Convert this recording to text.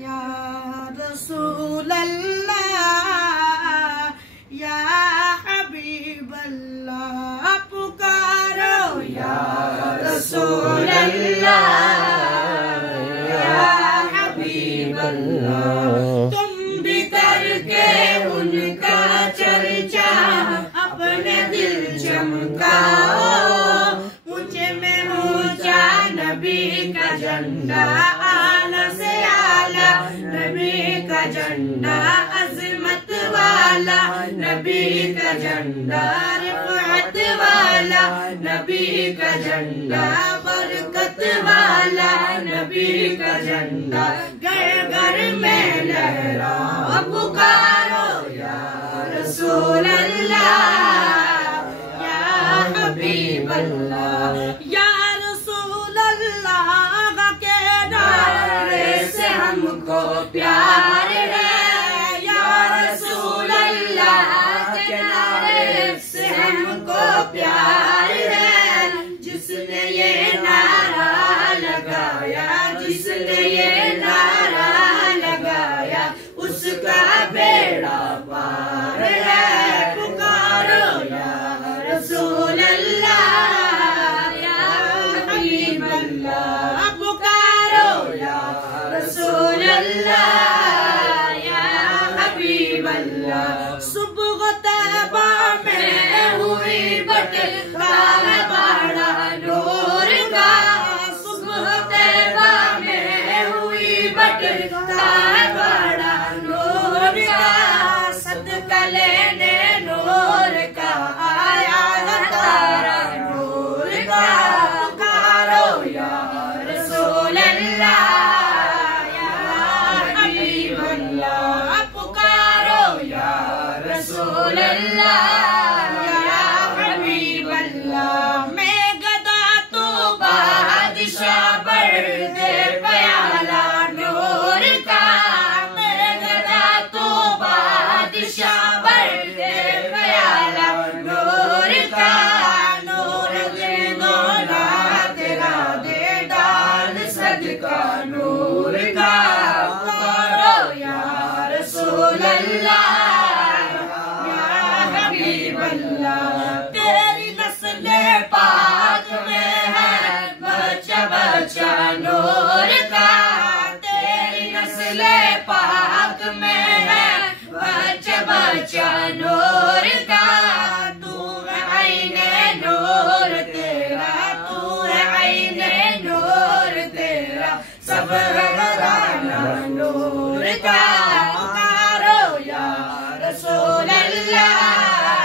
या रसूल अल्लाह या हबीब अल्लाह पुकारो या रसूल अल्लाह या हबीब अल्लाह। तुम भी करके उनका चर्चा अपने दिल चमकाओ, ऊंचे में ऊंचा नबी का झंडा, आला से आला नबी का झंडा, अजमत वाला नबी का झंडा, रिफ़अत वाला नबी का झंडा, बरकत वाला नबी का झंडा। घर घर में लहराओ पुकारो या रसूल अल्लाह या हबीब अल्लाह। या रसूल अल्लाह के नारे से हमको प्यार है, या रसूल अल्लाह के नारे से हमको प्यार है। जिसने ये नारा लगाया, जिसने ये नारा लगाया, उसका बेड़ा पार है। पुकारो या रसूल अल्लाह या हबीब अल्लाह, पुकारो या रसूल अल्लाह या हबीब अल्लाह। सुबह तैबा में हुई बटला बड़ा नूर का, सुबह तैबा में हुई बटला बड़ा नूर का, सदका लेने नूर का आया तारा नूर का। पुकारो या रसूल अल्लाह या हबीब अल्लाह, पुकारो या रसूल अल्लाह या हबीब अल्लाह। मैं गदा तो बादशाह बरदे प्याला नूर का, मैं गदा तो बादशाह बरदे प्याला नूर का। नूर दे दौला तेरा दे दान सदका नूर का। पुकारो या रसूल अल्लाह या हबीब अल्लाह। तेरी नस्ल पाक में है बच्चा बच्चा नूर का, तेरी नस्ल पाक में है बच्चा बच्चा नूर का। तू है आईने नूर तेरा, तू है आईने नूर तेरा, सब घराना नूर का।